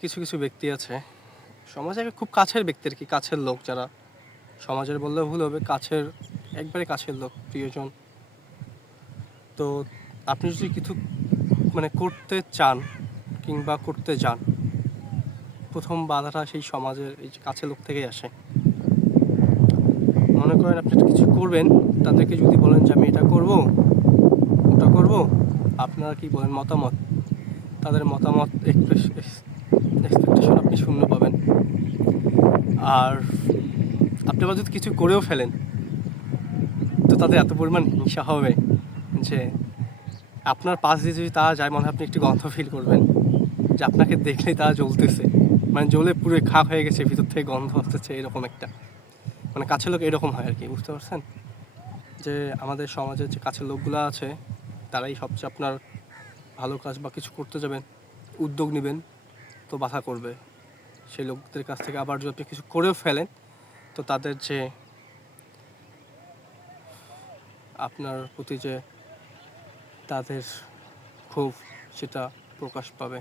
কিছু, কিছু ব্যক্তি আছে সমাজে খুব কাছের ব্যক্তি আরকি, কাছের লোক যারা সমাজের বললেও ভুল হবে, কাছের একবারে কাছের লোক, প্রিয়জন। তো আপনি যদি কিছু করতে চান কিংবা করতে যান, প্রথম বাধাটা সেই সমাজের এই যে কাছের লোক থেকেই আসে। মনে করেন আপনি একটা কিছু করবেন, তাদেরকে যদি বলেন যে আমি এটা করব, ওটা করব, আপনারা কি বলেন মতামত, তাদের মতামত এক্সপেকটেশন আপনি শূন্য পাবেন। আর আপনি আবার যদি কিছু করেও ফেলেন, তো তাদের এত পরিমাণ হিংসা হবে যে আপনার পাশ দিয়ে যদি তারা যায়, মনে হয় আপনি একটি গন্ধ ফিল করবেন যে আপনাকে দেখলেই তারা জ্বলতেছে, জ্বলে পুরো খাক হয়ে গেছে, ভিতর থেকে গন্ধ আসতেছে, এরকম একটা কাছের লোক এরকম হয় আর কি, বুঝতে পারছেন? যে আমাদের সমাজের যে কাছের লোকগুলো আছে, তারাই সবচেয়ে আপনার ভালো কাজ বা কিছু করতে যাবেন, উদ্যোগ নেবেন, তো বাধা করবে। সেই লোকদের কাছ থেকে আবার যদি আপনি কিছু করেও ফেলেন, তো তাদের যে আপনার প্রতি যে তাদের ক্ষোভ, সেটা প্রকাশ পাবে।